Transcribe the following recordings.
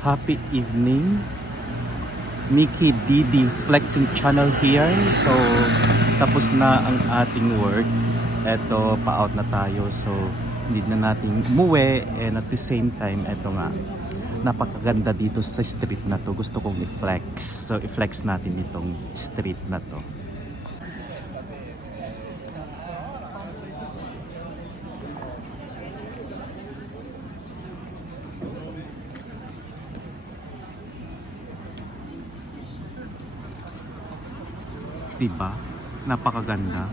Happy evening. Nikki Didi Flexing Channel here. So, tapos na ang ating work. Eto, pa-out na tayo. So, need na natin umuwi. And at the same time, eto nga, napakaganda dito sa street na to. Gusto kong i-flex. So, i-flex natin itong street na to. Diba? Napakaganda.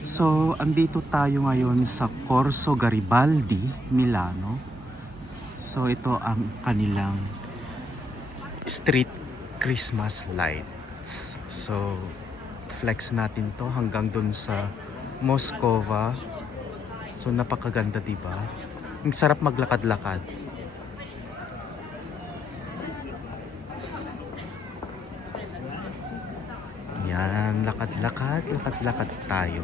So, andito tayo ngayon sa Corso Garibaldi, Milano. So, ito ang kanilang street Christmas lights. So, flex natin to hanggang dun sa Moscova. So, napakaganda, diba? Ang sarap maglakad-lakad. Yan, lakad-lakad tayo.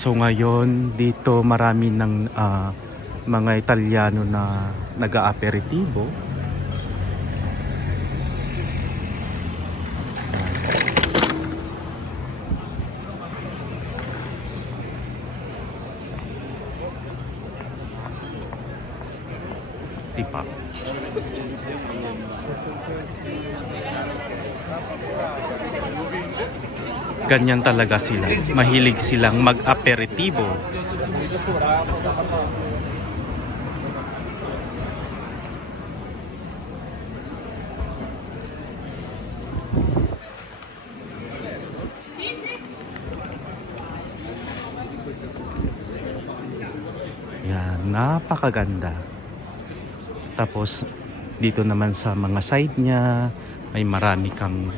So ngayon dito marami ng mga Italiano na nag-aaperitibo. Diba? Ganyan talaga sila. Mahilig silang mag-aperitibo. Yan, napakaganda. Tapos dito naman sa mga side niya, may marami kang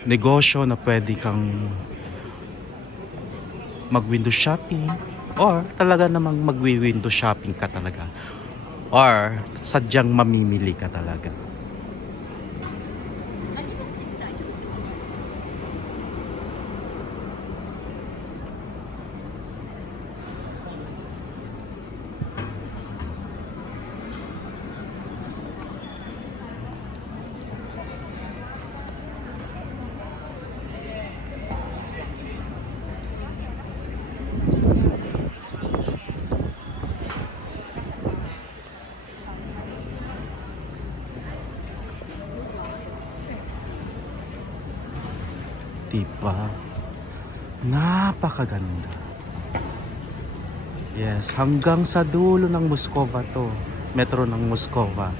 negosyo na pwede kang mag-window shopping or talaga namang mag-window shopping ka talaga or sadyang mamimili ka talaga. Diba? Napakaganda. Yes, hanggang sa dulo ng Moscova to. Metro ng Moscova.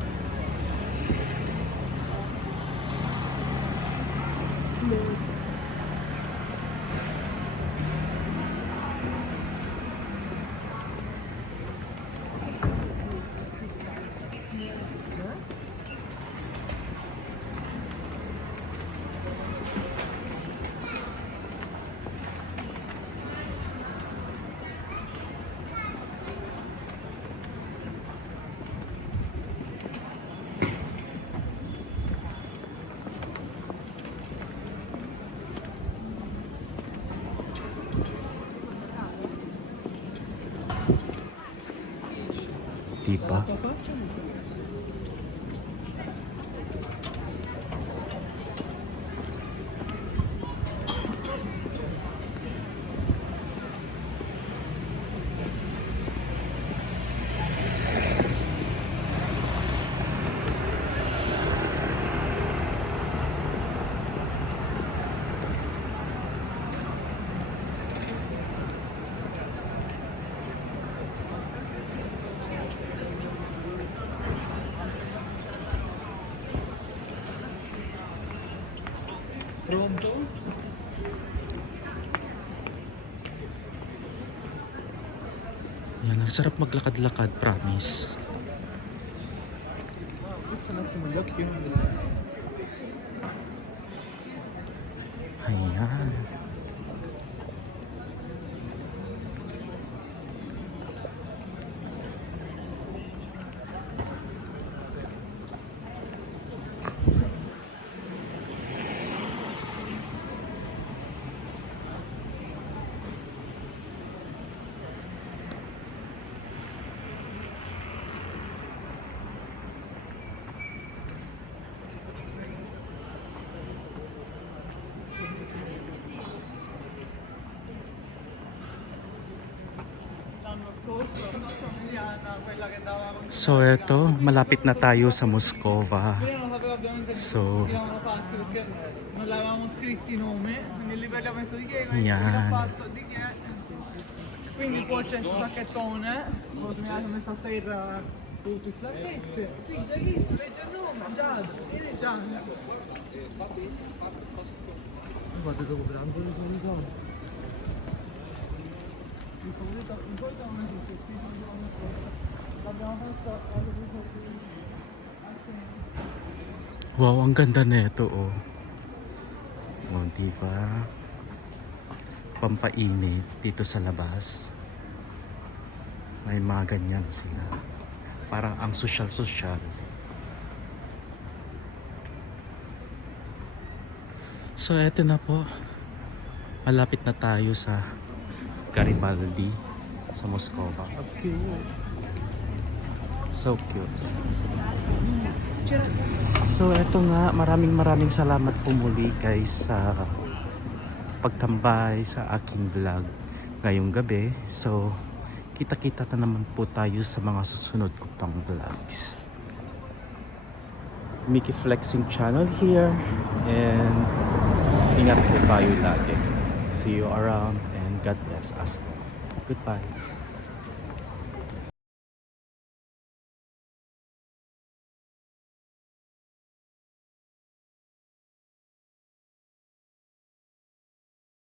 Diba? Pronto? Yan ang Sarap maglakad-lakad, promise. Ayan. So eto, malapit na tayo sa Moscova. So, L'avevamo fatto perché non l'avevamo scritto i nomi, quindi lì abbiamo detto di che, Yan. fatto di che. Quindi qua c'è il sacchettone, poi mi ha messo a terra tutte le sacchette, quindi hai visto, legge il nome, Giada, vieni Giada. Guarda dopo pranzo di solito. Di solito, un po' abbiamo messo il settino, l'abbiamo fatto wow, ang ganda nito, oh. Oh, diba? Pampainit dito sa labas. May mga ganyan sila. Parang ang social-social. So, eto na po. Malapit na tayo sa Garibaldi sa Moscova. So cute. So eto nga, maraming salamat po muli guys sa pagtambay sa aking vlog ngayong gabi. So kita-kita na naman po tayo sa mga susunod ko pang vlogs. Mickey Flexing Channel here, and ingat po tayo lagi. See you around and God bless us all. Goodbye.